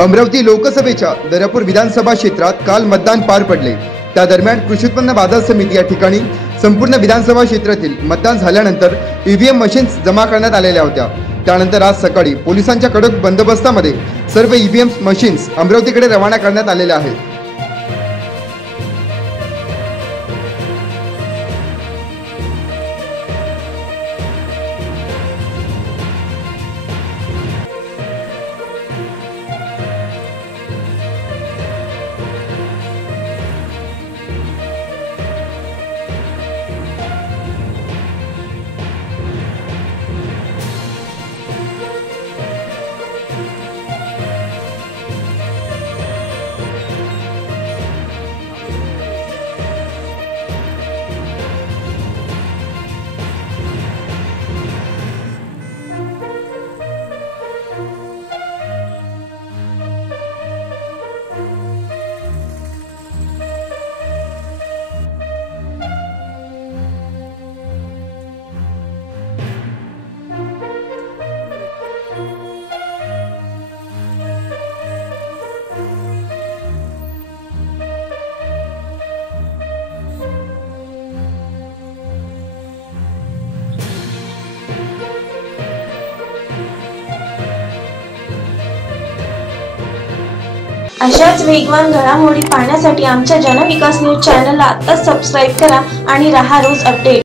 अमरावती लोकसभेच्या दर्यापूर विधानसभा क्षेत्रात काल मतदान पार पडले। त्या दरम्यान कृषी उत्पन्न बाजार समिती या ठिकाणी संपूर्ण विधानसभा क्षेत्रातील मतदान झाल्यानंतर ईव्हीएम मशीन्स जमा करण्यात आलेल्या होत्या। त्यानंतर आज सकाळी पोलिसांच्या कडक बंदोबस्तामध्ये सर्व ईव्हीएम मशीन्स अमरावतीकडे रवाना करण्यात आलेल्या आहेत। अशाच वेगवान घडामोडी पाहण्यासाठी आमच्या जनविकास न्यूज चॅनलला आताच सबस्क्राइब करा आणि रहा रोज अपडेट।